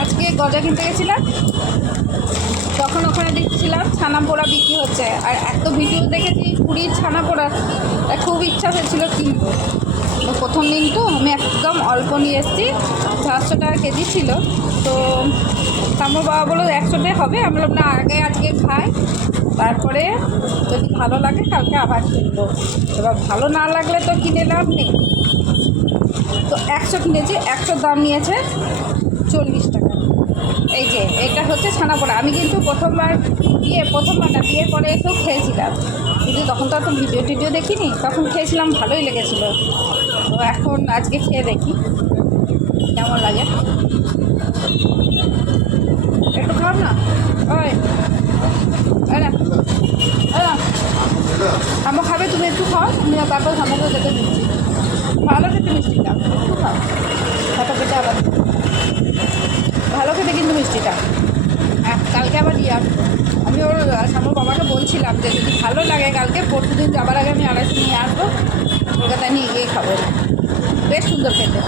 আজকে গজা কিনতে গেছিলাম, তখন ওখানে দেখছিলাম ছানা পোড়া বিক্রি হচ্ছে, আর এত ভিডিও দেখেছি পুরীর ছানা পোড়া, খুব ইচ্ছা হয়েছিল কিনবো। তো প্রথম দিন তো আমি একদম অল্প নিয়ে এসেছি, 400 টাকা কেজি ছিল। তো আমার বাবা বললো 100 হবে, আমি বললাম না, আজকে খাই, তারপরে যদি ভালো লাগে কালকে আবার কিনবো। এবার ভালো না লাগলে তো কিনে লাভ নেই। তো 100 কিনেছি, 100 দাম নিয়েছে 40 টাকা। এই যে এটা হচ্ছে ছানা পোড়া। আমি কিন্তু প্রথমবার না, বিয়ের পরে এসেও খেয়েছিলাম, কিন্তু তখন তো অত ভিডিও টিডিও দেখিনি, তখন খেয়েছিলাম, ভালোই লেগেছিলো। তো এখন আজকে খেয়ে দেখি কেমন লাগে। একটু খাও না, ওই না আমার খাবে, তুমি একটু খাও, আমি তারপর আমাকে যেতে দিচ্ছি। ভালো খেতে মিষ্টিটা, একটু খাও, খাতা পেটে আবার ভালো খেতে কিন্তু মিষ্টিটা। হ্যাঁ, কালকে আবার দিয়ে আসবো। আমি ওর আমার বাবাকে বলছিলাম যে যদি ভালো লাগে কালকে পরশু দিন যাবার আগে আমি 250 নিয়ে আসবো, কলকাতায় নিয়ে গিয়ে খাবো। বেশ সুন্দর খেতে।